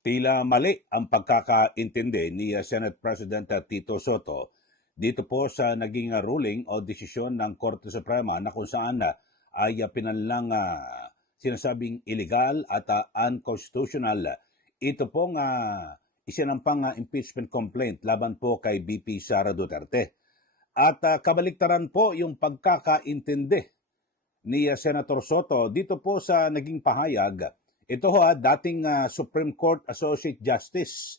Tila mali ang pagkakaintindi ni Senate President Tito Soto dito po sa naging ruling o desisyon ng Korte Suprema na kung saan ay pinanlang sinasabing illegal at unconstitutional. Ito pong isinampang impeachment complaint laban po kay VP Sara Duterte. At kabaliktaran po yung pagkakaintindi ni Senator Soto dito po sa naging pahayag. Ito dating Supreme Court Associate Justice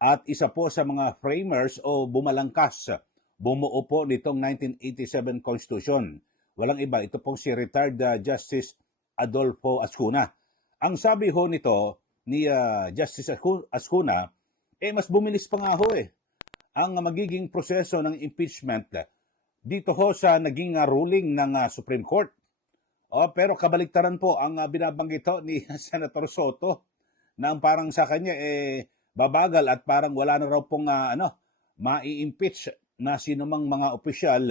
at isa po sa mga framers o bumalangkas, bumuo po nitong 1987 Constitution. Walang iba, ito pong si retired Justice Adolfo Ascuna. Ang sabi ho nito ni Justice Ascuna, mas bumilis pa nga ho ang magiging proseso ng impeachment dito ho sa naging ruling ng Supreme Court. Pero kabaliktaran po ang binabanggit ni Senator Soto na parang sa kanya babagal at parang wala na raw pong mai-impeach na sinumang mga opisyal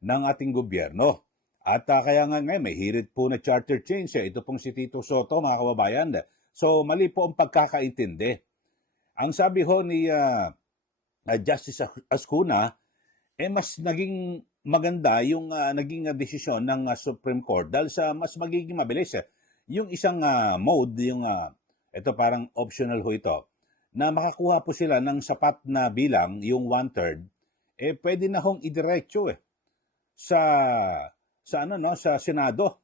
ng ating gobyerno. At kaya nga ngayon may hirit po na charter change. Ito pong si Tito Soto, mga kababayan. So mali po ang pagkakaintindi. Ang sabi ho ni Justice Ascuna, mas naging maganda yung naging desisyon ng Supreme Court dahil sa mas magiging mabilis. Yung isang mode, yung ito parang optional ho ito, na makakuha po sila ng sapat na bilang, yung 1/3, pwede na hong idiretso sa Senado.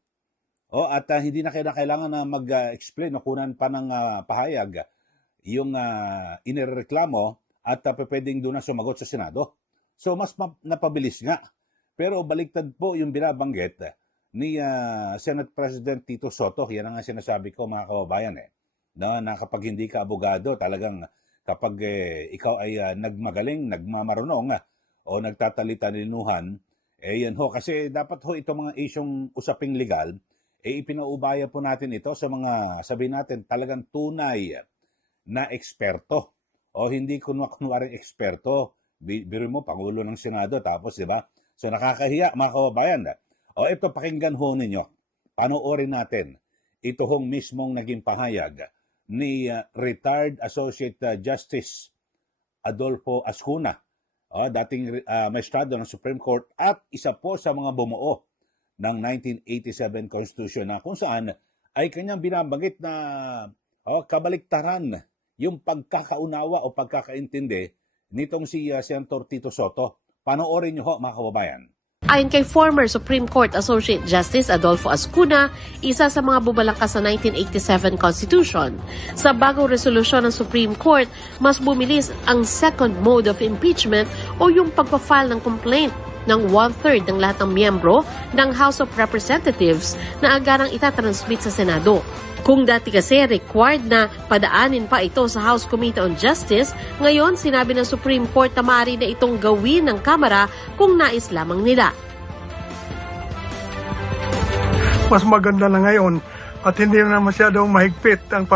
At hindi na kailangan na mag-explain o kunan pa ng pahayag yung inireklamo at pwedeng doon na sumagot sa Senado. So mas napabilis nga. Pero baliktad po yung binabanggit ni Senate President Tito Soto. Yan ang sinasabi ko, mga kababayan na kapag hindi ka abogado, talagang kapag ikaw ay nagmagaling, nagmamarunong o nagtatalita-ninuhan, yan ho. Kasi dapat ho itong mga isyong usaping legal, ipinaubaya po natin ito sa mga, sabihin natin, talagang tunay na eksperto. O hindi kunwaring eksperto, biro mo, Pangulo ng Senado, tapos di ba? So nakakahiya, mga kababayan. Ito pakinggan ho ninyo. Panoorin natin ito hong mismong naging pahayag ni retired Associate Justice Adolfo Ascuna, dating maestrado ng Supreme Court at isa po sa mga bumuo ng 1987 Constitution na kung saan ay kanyang binabanggit na kabaliktaran yung pagkakaunawa o pagkakaintindi nitong si Senator Tito Soto. Panoorin nyo ho, mga kababayan. Ayon kay former Supreme Court Associate Justice Adolfo Ascuna, isa sa mga bumalangkas sa 1987 Constitution. Sa bagong resolusyon ng Supreme Court, mas bumilis ang second mode of impeachment o yung pagpa-file ng complaint ng 1/3 ng lahat ng miyembro ng House of Representatives na agarang itatransmit sa Senado. Kung dati kasi required na padaanin pa ito sa House Committee on Justice, ngayon sinabi ng Supreme Court na maaari na itong gawin ng Kamara kung nais lamang nila. Mas maganda na ngayon at hindi na masyadong mahigpit ang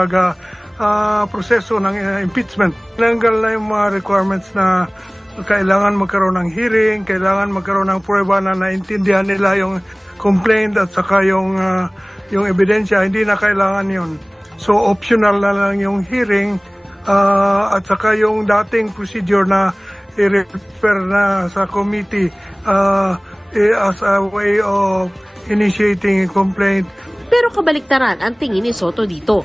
proseso ng impeachment. Tinanggal na yung mga requirements na kailangan magkaroon ng hearing, kailangan magkaroon ng prueba na naintindihan nila yung complaint at saka yung ebidensya, hindi na kailangan yun. So optional na lang yung hearing at saka yung dating procedure na i-refer na sa committee as a way of initiating a complaint. Pero kabaliktaran ang tingin ni Soto dito.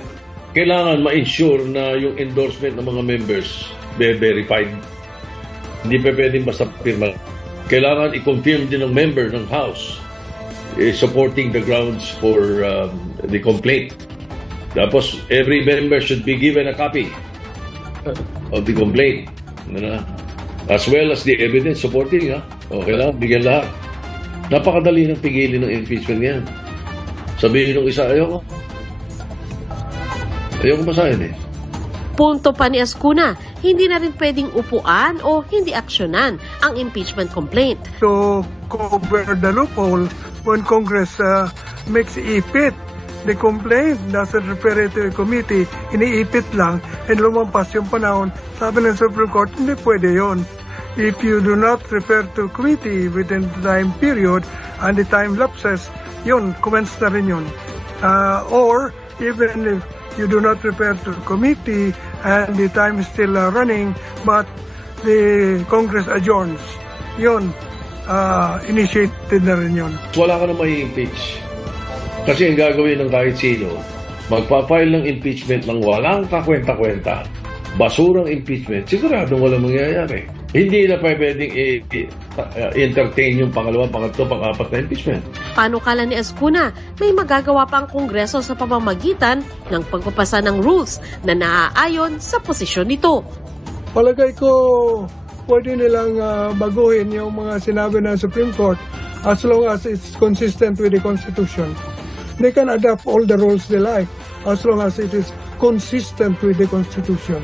Kailangan ma-ensure na yung endorsement ng mga members verified. Hindi pa pwedeng basta pirma. Kailangan i-confirm din ng member ng House supporting the grounds for the complaint. Tapos, every member should be given a copy of the complaint. As well as the evidence supporting. Kailangan bigyan lahat. Napakadali ng pigilin ng impeachment yan. Sabihin ng isa, ayoko basahin Punto pa ni Ascuna, hindi na rin pwedeng upuan o hindi aksyonan ang impeachment complaint. To cover the loophole, when Congress makes ipit the complaint, doesn't refer it to a committee, iniipit lang, and lumampas yung panahon, sabi ng Supreme Court, hindi pwede yon. If you do not refer to committee within the time period and the time lapses, yun, commence na rin yun. Or even if you do not refer to the committee and the time is still running, but the Congress adjourns. Yun, initiated na rin yun. Wala ka na mai-impeach. Kasi ang gagawin ng kahit sino, magpa-file ng impeachment ng walang kakwenta-kwenta, basurang impeachment, siguradong walang mangyayari. Hindi na pa pwedeng entertain yung pangalawa, pangatlo, pang-apat na impeachment. Panukala ni Escuna, may magagawa pa ang Kongreso sa pamamagitan ng pagpapasa ng rules na naaayon sa posisyon nito. Palagay ko, pwede nilang baguhin yung mga sinabi ng Supreme Court as long as it's consistent with the Constitution. They can adapt all the rules they like as long as it is consistent with the Constitution.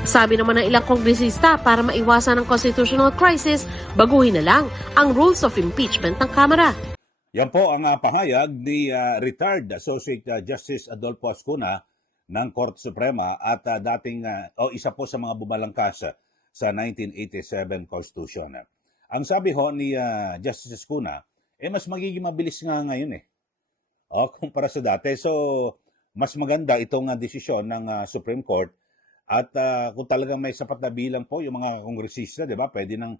Sabi naman ng ilang kongresista, para maiwasan ang constitutional crisis, baguhin na lang ang rules of impeachment ng Kamara. Yan po ang pahayag ni retired Associate Justice Adolfo Ascuna ng Korte Suprema at dating isa po sa mga bumalangkas sa 1987 Constitution. Ang sabi ho ni Justice Ascuna, mas magiging mabilis nga ngayon kumpara sa dati. So, mas maganda itong desisyon ng Supreme Court. At kung talagang may sapat na bilang po yung mga kongresista, di ba, pwede nang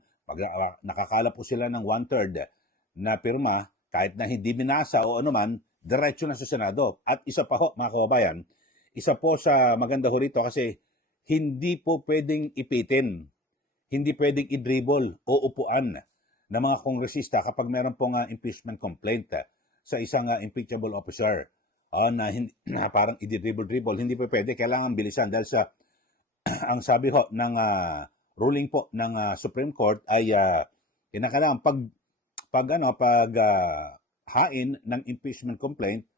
nakakala po sila ng 1/3 na pirma, kahit na hindi binasa o anuman, diretso na sa Senado. At isa pa ho, mga kababayan, isa po sa maganda ho rito kasi hindi po pwedeng ipitin, hindi pwedeng i-dribble o upuan ng mga kongresista kapag meron pong impeachment complaint sa isang impeachable officer. Na parang i-dribble, hindi po pwede, kailangan bilisan dahil sa ang sabi ho ng ruling po ng Supreme Court ay kinakailangan pag hain ng impeachment complaint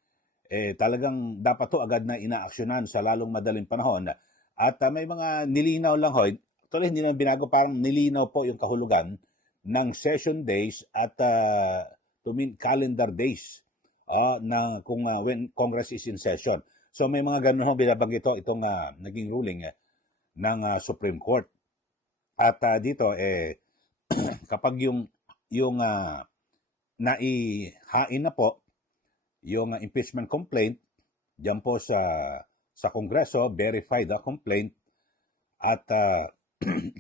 talagang dapat to agad na inaaksyonan sa lalong madaling panahon at may mga nilinaw lang ho, tuloy hindi na binago, parang nilinaw po yung kahulugan ng session days at calendar days na kung when Congress is in session. So may mga ganun ho binabanggit itong naging ruling ng Supreme Court. At dito kapag yung naihain na po yung impeachment complaint diyan po sa Kongreso, verified complaint at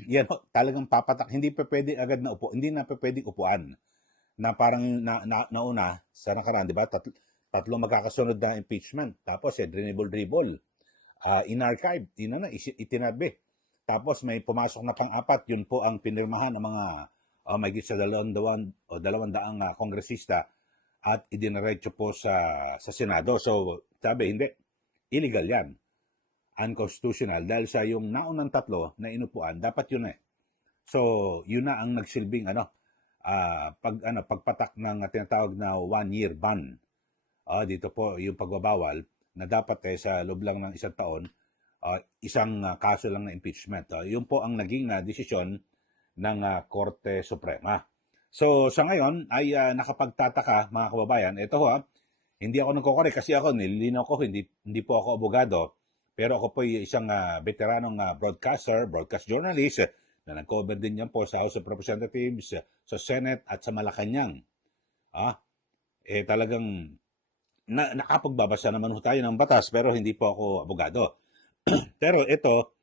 yan ho, talagang papatak, hindi pa pwedeng agad na hindi na pa pwedeng upuan na parang nauna sa nakaraan, di ba? Tatlo magkakasunod na impeachment, tapos dribble in-archive, itinabi. Tapos may pumasok na pang-apat, yun po ang pinirmahan ng mga may sa 200 kongresista at idiniretso po sa Senado. So, sabi, hindi. Illegal yan. Unconstitutional. Dahil sa yung naunang tatlo na inupuan, dapat yun So, yun na ang nagsilbing pagpatak ng tinatawag na 1-year ban. Dito po yung pagbabawal na dapat sa loob lang ng isang taon, isang kaso lang na impeachment. Yun po ang naging desisyon ng Korte Suprema. So sa ngayon ay nakapagtataka mga kababayan, ito hindi ako nagkukore kasi ako nililinaw ko, hindi po ako abogado, pero ako po isang veteranong broadcast journalist na nag-cover din yan po sa House of Representatives, sa Senate at sa Malacanang. Talagang nakapagbabasa naman tayo ng batas pero hindi po ako abogado. Pero ito,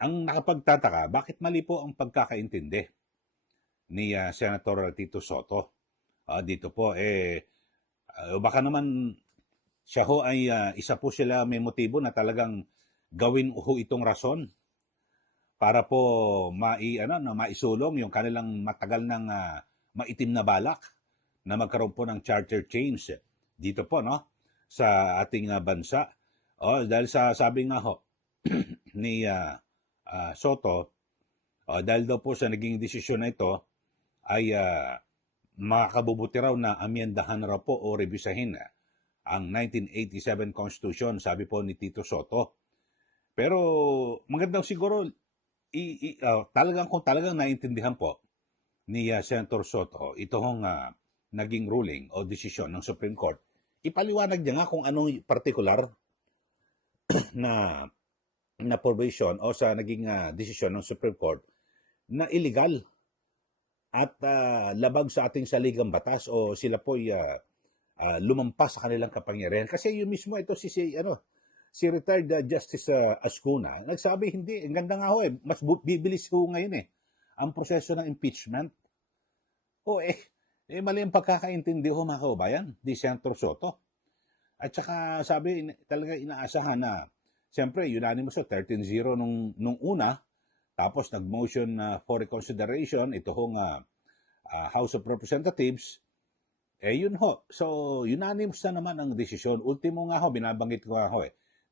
ang nakapagtataka, bakit mali po ang pagkakaintindi ni Senator Tito Soto? Dito po, baka naman siya ho ay isa po sila may motibo na talagang gawin itong rason para po maisulong yung kanilang matagal ng maitim na balak na magkaroon po ng charter change dito po sa ating bansa. Dahil sabi nga ho ni Soto, dahil daw po sa naging desisyon na ito ay makakabubuti raw na amyendahan raw po o rebisahin ang 1987 Constitution, sabi po ni Tito Soto. Pero maganda siguro kung talagang naiintindihan po ni Senator Soto ito naging ruling o desisyon ng Supreme Court, ipaliwanag niya nga kung anong particular na provision o sa naging desisyon ng Supreme Court na illegal at labag sa ating saligang batas o sila po lumampas sa kanilang kapangyarihan. Kasi yung mismo ito si si retired Justice Ascuna, nagsabi, hindi, ang ganda nga ho mas bibilis ho ngayon ang proseso ng impeachment. Mali ang pagkakaintindi ho mga kaubayan, di Senator Soto. At saka sabi, talaga inaasahan na, siyempre, unanimous 13-0 nung una, tapos nag-motion for reconsideration, ito hong House of Representatives, yun ho. So, unanimous na naman ang desisyon. Ultimo nga ho, binabanggit ko nga ho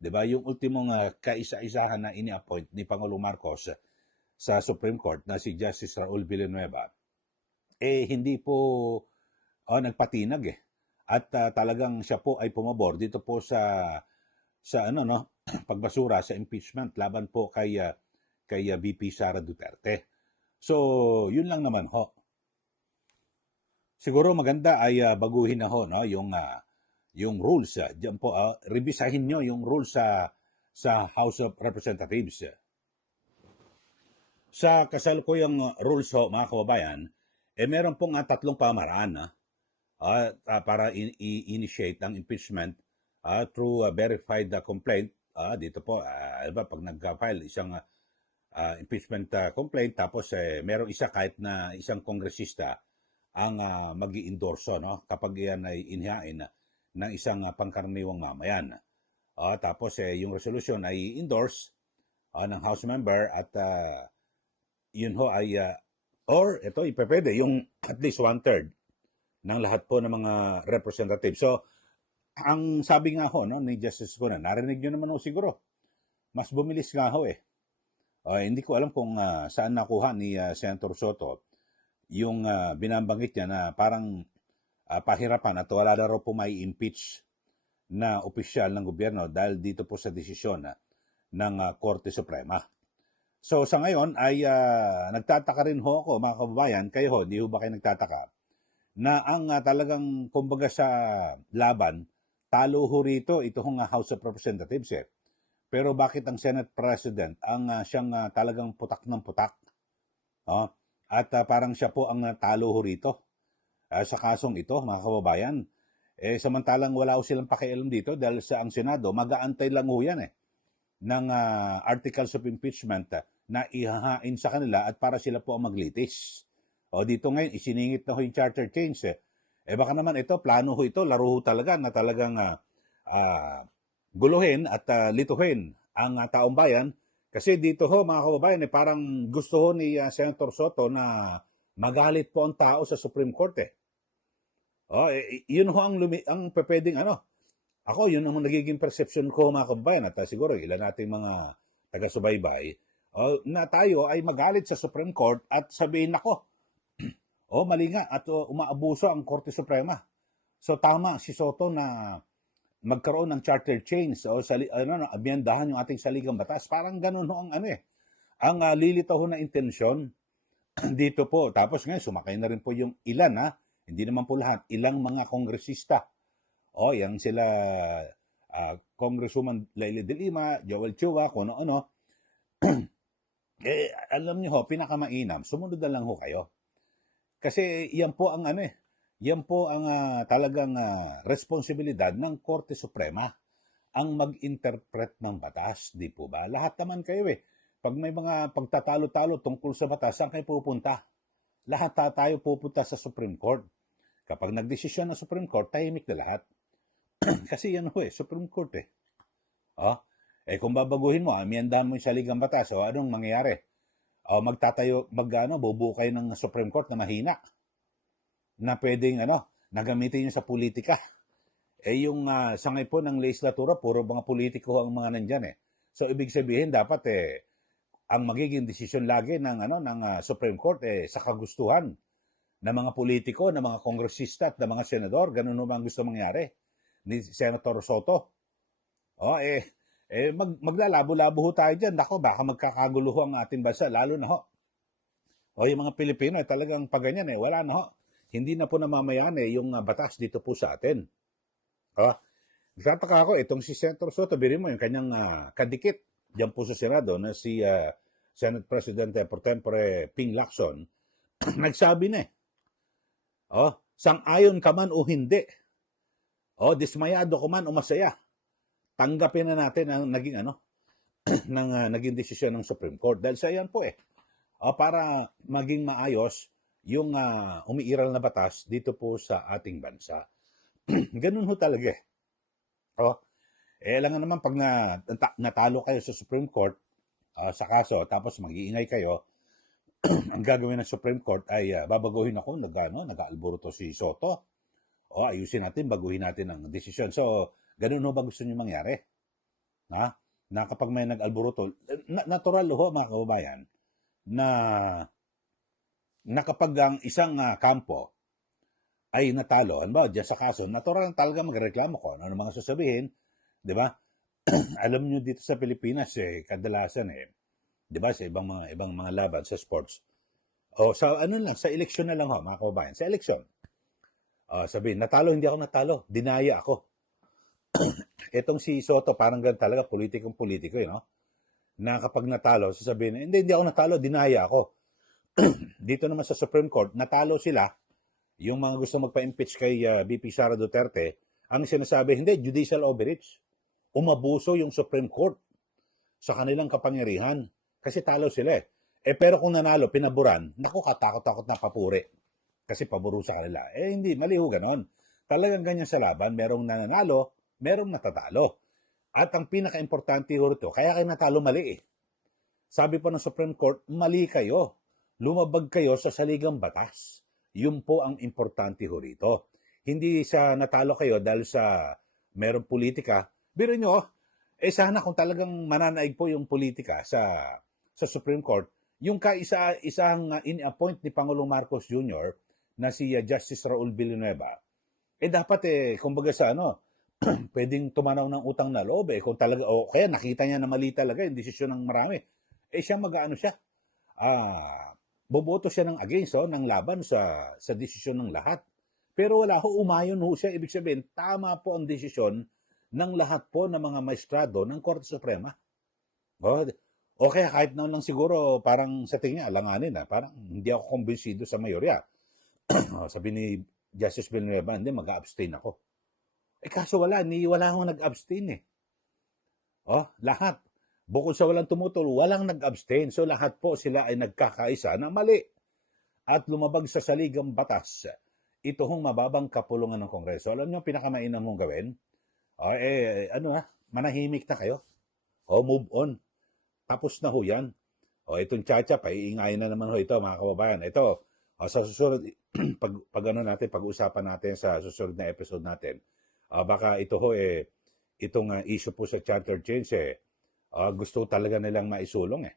diba, yung ultimong kaisa-isahan na ini-appoint ni Pangulong Marcos sa Supreme Court na si Justice Raul Villanueva, hindi po nagpatinag At talagang siya po ay pumabor dito po sa pagbasura sa impeachment laban po kay VP Sara Duterte. So, yun lang naman ho. Siguro maganda ay baguhin na ho no yung rules. Diyan po revisahin nyo yung rules sa House of Representatives. Sa kasalukuyang rules ho mga kababayan, meron pong tatlong pamaraan para initiate ang impeachment through verified complaint. Dito po, pag nag-file isang impeachment complaint, tapos merong isa kahit na isang kongresista ang mag-i-endorso kapag yan ay inhihain ng isang pangkaraniwang mamayan. Tapos yung resolution ay endorse ng House member at yun ho ay or ito ipepwede yung at least 1/3 ng lahat po ng mga representatives. So, ang sabi nga ho ni Justice Cuna, narinig nyo naman ho siguro, mas bumilis nga ho hindi ko alam kung saan nakuha ni Senator Soto yung binabanggit niya na parang pahirapan at wala na raw po may impeach na opisyal ng gobyerno dahil dito po sa desisyon ng Korte Suprema. So sa ngayon ay nagtataka rin ho ako mga kababayan, kayo ho, di ho ba kayo nagtataka na ang talagang kumbaga sa laban, talo ho rito ito hong House of Representatives Pero bakit ang Senate President ang siyang talagang putak ng putak? At parang siya po ang talo ho rito sa kasong ito mga kababayan. Samantalang wala ho silang pakialam dito dahil sa ang Senado, mag-aantay lang ho yan ng articles of impeachment na ihahain sa kanila at para sila po ang maglitis. Dito ngayon, isiningit na ho yung charter change. Baka naman ito, plano ho ito, laro ho talaga na talagang guluhin at lituhin ang taong bayan. Kasi dito ho, mga kababayan, parang gusto ho ni Senator Soto na magalit po ang tao sa Supreme Court yun ho ang pwedeng Ako, yun ang nagiging perception ko mga kababayan at siguro ilan nating mga taga-subaybay na tayo ay magalit sa Supreme Court at sabihin ako, mali nga at umaabuso ang Korte Suprema. So tama si Soto na magkaroon ng charter change amyendahan yung ating saligang batas. Parang ganun ho ang ang lilitaw ho na intensyon dito po. Tapos ngayon sumakay na rin po yung ilan hindi naman po lahat, ilang mga kongresista. Yan sila Congresswoman Leila de Lima, Joel Chua, kung ano-ano. Alam niyo ho, pinakamainam, sumunod na lang ho kayo. Kasi yan po ang yan po ang talagang responsibilidad ng Korte Suprema ang mag-interpret ng batas, di po ba? Lahat naman kayo pag may mga pagtatalo-talo tungkol sa batas, saan kayo pupunta? Lahat tayo pupunta sa Supreme Court. Kapag nagdesisyon ng Supreme Court, tahimik na lahat. Kasi yan Supreme Court kung babaguhin mo, amyendahan mo yung saligang batas, anong mangyayari? Bubuo kayo ng Supreme Court na mahina na pwedeng nagamitin nyo sa politika. Yung sangay po ng legislatura, puro mga politiko ang mga nandyan So ibig sabihin dapat ang magiging desisyon lagi ng Supreme Court sa kagustuhan ng mga politiko, ng mga kongresista at ng mga senador. Ganun naman gusto mangyari ni Senator Soto. Maglalabo-labo ho tayo dyan. Nako, baka magkakagulo ho ang ating bansa, lalo na yung mga Pilipino talagang pag ganyan wala na Hindi na po namamayan yung batas dito po sa atin. Nagtataka ako, itong si Senator Soto, birin mo yung kanyang kadikit dyan po sa Senado na si Senate President pro tempore Ping Lacson, nagsabi na sang-ayon ka man o hindi, dismayado ka man o masaya, tanggapin na natin ang naging naging desisyon ng Supreme Court dahil sa yan po para maging maayos yung umiiral na batas dito po sa ating bansa. Ganun ho talaga eh. Lang naman pag natalo kayo sa Supreme Court sa kaso tapos mag-iingay kayo, ang gagawin ng Supreme Court ay babaguhin ako, nag-aalboruto si Soto. Ayusin natin, baguhin natin ang desisyon. So, ganun ho ba gusto niyo mangyari? Na kapag may nag-alboruto, natural ho mga kababayan, na kapag ang isang kampo ay natalo, diyan sa kaso, natural talaga magreklamo ko. Ano mga sasabihin, di ba? Alam nyo dito sa Pilipinas, kadalasan di ba, sa ibang mga laban sa sports. Sa sa eleksyon na lang ho, mga kababayan, sa eleksyon. Sabihin, natalo, hindi ako natalo, dinaya ako. Etong si Soto, parang ganun talaga, politikong-politiko, na kapag natalo, sasabihin, hindi ako natalo, dinaya ako. Dito naman sa Supreme Court, natalo sila, yung mga gusto magpa-impeach kay VP Sara Duterte, ang sinasabi, hindi, judicial overreach. Umabuso yung Supreme Court sa kanilang kapangyarihan kasi talo sila pero kung nanalo, pinaburan, naku, katakot-takot na papuri kasi paburo sa kanila. Hindi, mali ho ganon. Talagang ganyan sa laban, merong nananalo, merong natatalo. At ang pinaka-importante ho rito, kaya kayo natalo mali Sabi po ng Supreme Court, mali kayo. Lumabag kayo sa saligang batas. Yun po ang importante ho rito. Hindi sa natalo kayo dahil sa merong politika. Biro nyo, sana kung talagang mananaig po yung politika sa Supreme Court, yung isang in-appoint ni Pangulong Marcos Jr. na si Justice Raul Villanueva, dapat kumbaga sa pwedeng tumanaw ng utang na loob kung talaga, kaya nakita niya na mali talaga yung desisyon ng marami. Siya siya. Boboto siya ng against, ng laban sa desisyon ng lahat. Pero wala ho, umayon ho siya. Ibig sabihin, tama po ang desisyon ng lahat po ng mga maestrado ng Korte Suprema. O kaya kahit na lang siguro parang sa tingin niya, alanganin parang hindi ako kumbinsido sa mayorya. Sabi ni Justice Villanueva, hindi, mag-abstain ako. Kaso wala akong nag-abstain lahat. Bukod sa walang tumutol, walang nag-abstain. So lahat po sila ay nagkakaisa na mali. At lumabag sa saligang batas. Ito hong mababang kapulungan ng Kongreso. Alam niyo, pinakamainam mong gawin? Manahimik na kayo. Move on. Tapos na ho yan. Itong Chacha, paiingayin na naman ho ito, mga kababayan. Ito, sa susunod, pag-usapan natin sa susunod na episode natin, baka ito ho, itong issue po sa charter change, gusto talaga nilang maisulong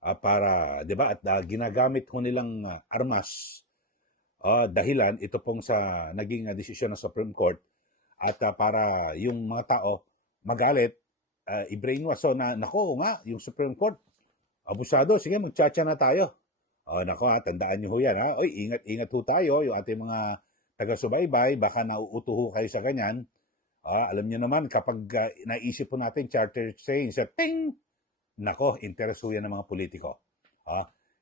para, di ba, at ginagamit ho nilang armas, dahilan, ito pong sa naging desisyon ng Supreme Court, at para yung mga tao magalit, i-brainwash. So, nako nga, yung Supreme Court, abusado, sige, magchacha na tayo. Nako tandaan nyo ho yan. Ingat ho tayo, yung ating mga taga-subaybay, baka nauuto ho kayo sa ganyan. Alam nyo naman, kapag naisip po natin charter change, ting! Nako, interest ho yan ng mga politiko.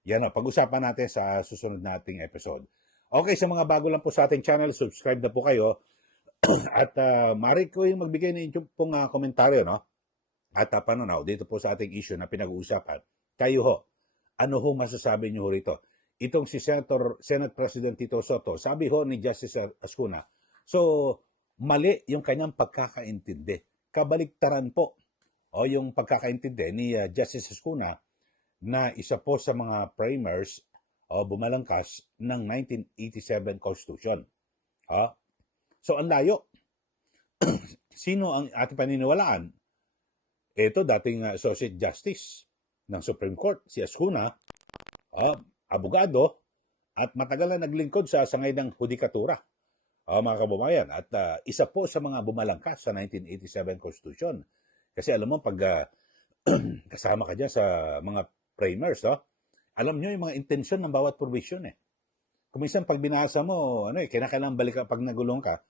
Yan pag-usapan natin sa susunod nating episode. Okay, sa mga bago lang po sa ating channel, subscribe na po kayo. At maaari ko yung magbigay ng inyong pong komentaryo, at pananaw dito po sa ating issue na pinag-uusapan. Kayo ho, ano ho masasabi nyo ho rito? Itong si Senate President Tito Soto, sabi ho ni Justice Ascuna, so mali yung kanyang pagkakaintindi. Kabaliktaran po yung pagkakaintindi ni Justice Ascuna na isa po sa mga framers bumalangkas ng 1987 Constitution. So, ang layo. Sino ang ating paniniwalaan? Ito, dating Associate Justice ng Supreme Court, si Ascuna, abogado, at matagal na naglingkod sa sangay ng hudikatura, mga kababayan. At isa po sa mga bumalangkas sa 1987 Constitution. Kasi alam mo, pag kasama ka dyan sa mga framers, alam nyo yung mga intensyon ng bawat provision Kung minsan pag binasa mo, kinakailangan balikan, pag nagulong ka,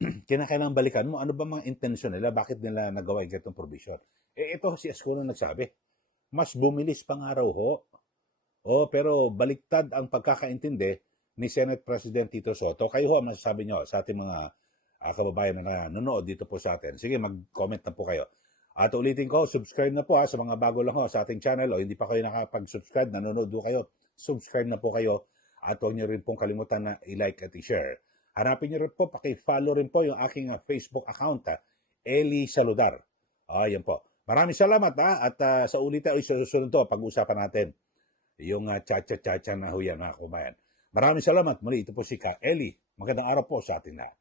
kinakailangan balikan mo, ano ba mga intensyon nila, bakit nila nagawa yung ganitong provision. Ito si Ascuna nagsabi, mas bumilis pang araw ho. Pero baliktad ang pagkakaintindi ni Senate President Tito Soto. Kayo ho, masasabi nyo sa ating mga kababayan na nanonood dito po sa atin. Sige, mag-comment na po kayo. At ulitin ko, subscribe na po sa mga bago lang sa ating channel o hindi pa kayo nakapag-subscribe, nanonood po kayo, subscribe na po kayo at huwag niyo rin pong kalimutan na i-like at i-share. Hanapin niyo rin po, paki-follow rin po yung aking Facebook account, Eli Saludar. Yan po. Maraming salamat at sa ulitin, sa susunod to, pag-uusapan natin yung cha-cha-cha-cha na huyan mga kumayan. Maraming salamat. Muli, ito po si Ka Eli. Magandang araw po sa ating lahat.